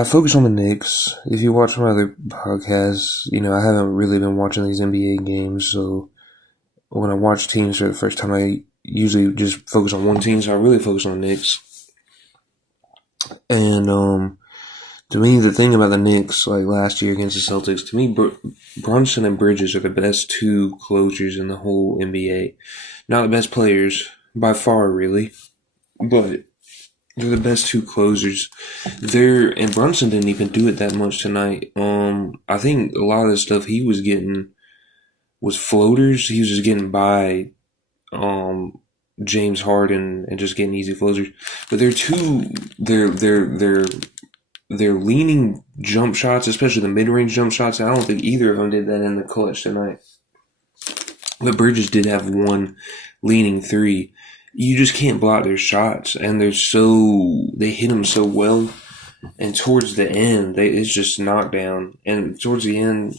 I focus on the Knicks. If you watch my other podcasts, I haven't really been watching these NBA games. So when I watch teams for the first time, I usually just focus on one team. So I really focus on the Knicks. And to me, the thing about the Knicks, like last year against the Celtics, to me, Brunson and Bridges are the best two closers in the whole NBA. Not the best players by far, really, but they're the best two closers. And Brunson didn't even do it that much tonight. I think a lot of the stuff he was getting was floaters. He was just getting by James Harden and just getting easy floaters. But they're leaning jump shots, especially the mid range jump shots. I don't think either of them did that in the clutch tonight. But Bridges did have one leaning three. You just can't block their shots, and they hit them so well. And towards the end, it's just knockdown. And towards the end,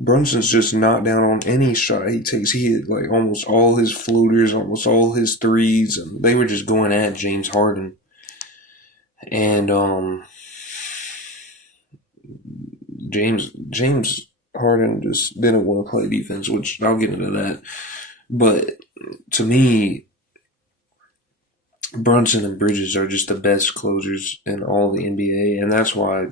Brunson's just knocked down on any shot he takes. He hit like almost all his floaters, almost all his threes, and they were just going at James Harden. And James Harden just didn't want to play defense, which I'll get into that. But to me, Brunson and Bridges are just the best closers in all the NBA, and that's why.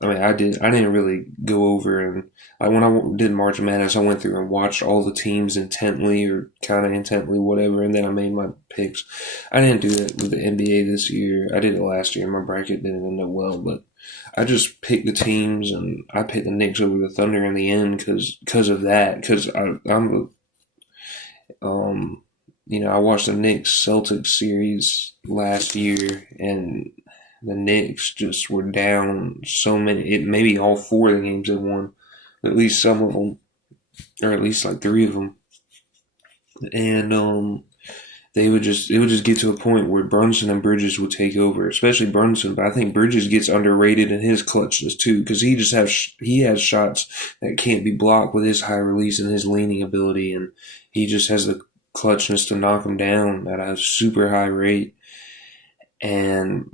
I didn't really go over and like when I did March Madness, I went through and watched all the teams intently or kind of intently, whatever, and then I made my picks. I didn't do that with the NBA this year. I did it last year. My bracket didn't end up well, but I just picked the teams and I picked the Knicks over the Thunder in the end because of that. Because I watched the Knicks Celtics series last year and the Knicks just were down so many. Maybe all four of the games they won, at least some of them, or at least like three of them. And it would just get to a point where Brunson and Bridges would take over, especially Brunson. But I think Bridges gets underrated in his clutchness too, because he has shots that can't be blocked with his high release and his leaning ability, and he just has the clutchness to knock them down at a super high rate. And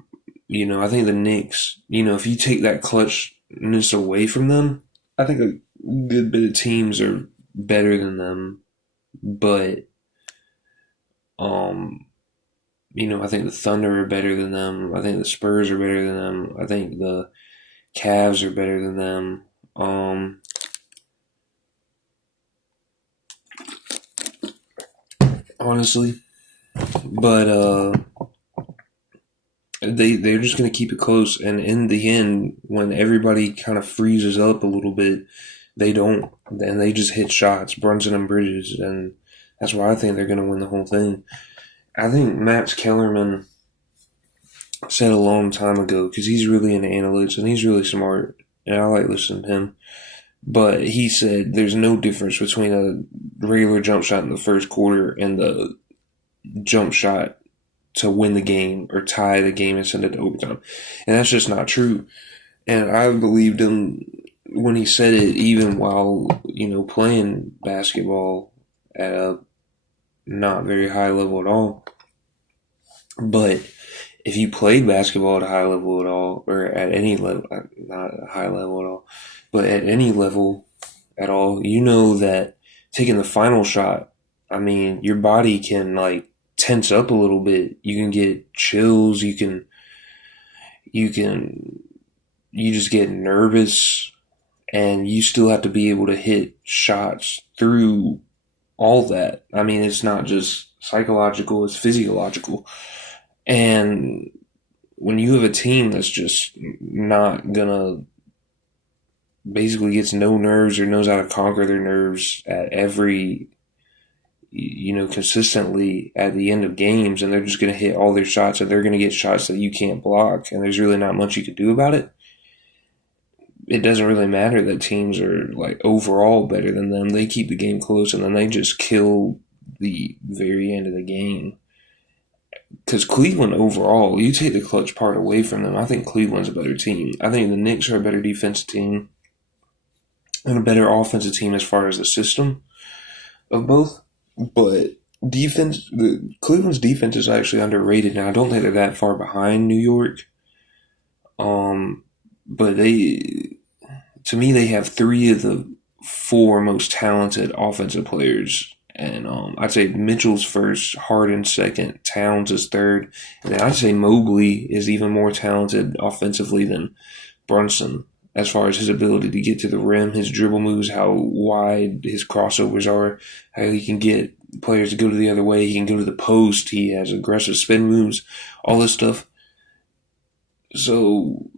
I think the Knicks, if you take that clutchness away from them, I think a good bit of teams are better than them. But, I think the Thunder are better than them. I think the Spurs are better than them. I think the Cavs are better than them. Honestly. But, they're just going to keep it close, and in the end, when everybody kind of freezes up a little bit, they don't, and they just hit shots, Brunson and Bridges, and that's why I think they're going to win the whole thing. I think Max Kellerman said a long time ago, because he's really into analytics and he's really smart, and I like listening to him. But he said there's no difference between a regular jump shot in the first quarter and the jump shot to win the game or tie the game and send it to overtime. And that's just not true. And I believed him when he said it, even while, playing basketball at a not very high level at all. But if you played basketball at a high level at all, or at any level, not a high level at all, but at any level at all, you know that taking the final shot, your body can tense up a little bit. You can get chills. You just get nervous, and you still have to be able to hit shots through all that. It's not just psychological, it's physiological. And when you have a team that's just not gonna basically gets no nerves or knows how to conquer their nerves at every consistently at the end of games, and they're just going to hit all their shots, and they're going to get shots that you can't block, and there's really not much you can do about it. It doesn't really matter that teams are overall better than them. They keep the game close, and then they just kill the very end of the game. Because Cleveland overall, you take the clutch part away from them, I think Cleveland's a better team. I think the Knicks are a better defensive team and a better offensive team as far as the system of both. But Cleveland's defense is actually underrated now. I don't think they're that far behind New York. but to me, they have three of the four most talented offensive players. And I'd say Mitchell's first, Harden second, Towns is third, and I'd say Mobley is even more talented offensively than Brunson as far as his ability to get to the rim, his dribble moves, how wide his crossovers are, how he can get players to go to the other way, he can go to the post, he has aggressive spin moves, all this stuff. So,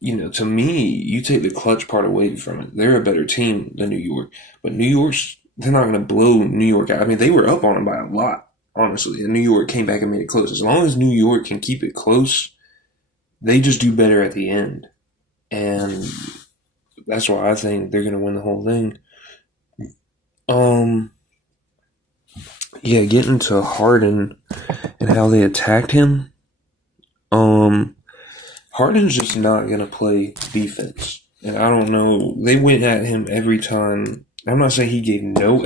to me, you take the clutch part away from it. They're a better team than New York, but they're not going to blow New York out. I mean, they were up on them by a lot, honestly, and New York came back and made it close. As long as New York can keep it close, they just do better at the end. And that's why I think they're going to win the whole thing. Yeah, getting to Harden and how they attacked him. Harden's just not going to play defense. And I don't know. They went at him every time. I'm not saying he gave no